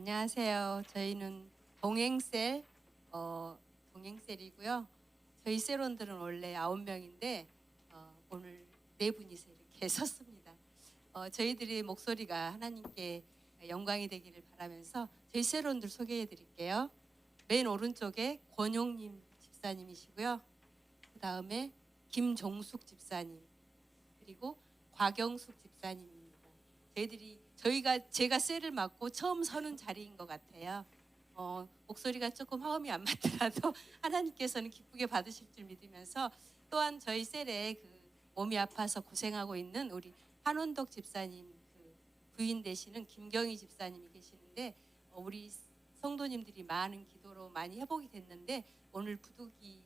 안녕하세요. 저희는 동행셀 어, 동행셀이고요. 저희 세론들은 원래 아홉 명인데 어, 오늘 네 분이서 이렇게 섰습니다. 어, 저희들의 목소리가 하나님께 영광이 되기를 바라면서 저희 세론들 소개해 드릴게요. 맨 오른쪽에 권용님 집사님이시고요. 그 다음에 김종숙 집사님 그리고 곽영숙 집사님입니다. 저희들이 저희가 제가 셀을 맡고 처음 서는 자리인 것 같아요. 어, 목소리가 조금 화음이 안 맞더라도 하나님께서는 기쁘게 받으실 줄 믿으면서 또한 저희 셀에 그 몸이 아파서 고생하고 있는 우리 한원덕 집사님 그 부인 되시는 김경희 집사님이 계시는데 어, 우리 성도님들이 많은 기도로 많이 회복이 됐는데 오늘 부득이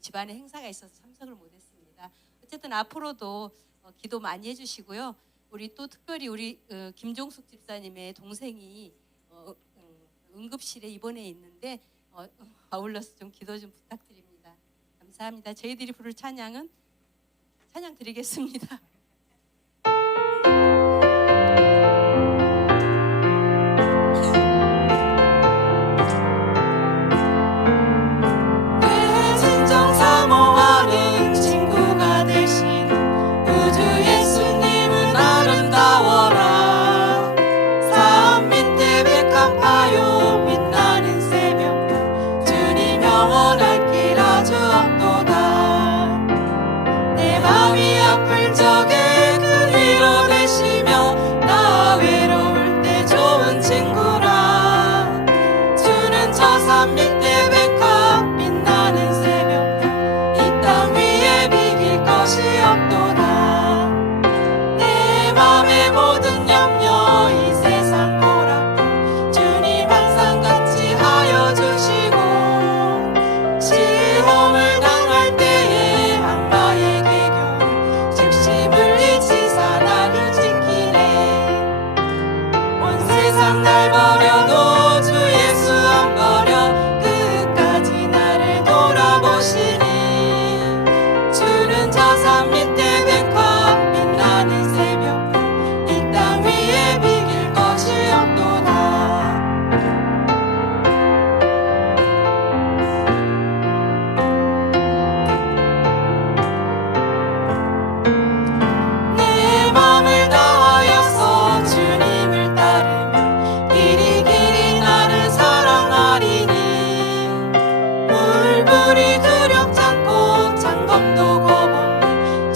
집안의 행사가 있어서 참석을 못했습니다. 어쨌든 앞으로도 어, 기도 많이 해주시고요. 우리 또 특별히 우리 어, 김종숙 집사님의 동생이 어, 음, 응급실에 입원해 있는데 어, 아울러서 좀 기도 좀 부탁드립니다. 감사합니다. 저희들이 부를 찬양은 찬양 드리겠습니다. Anna.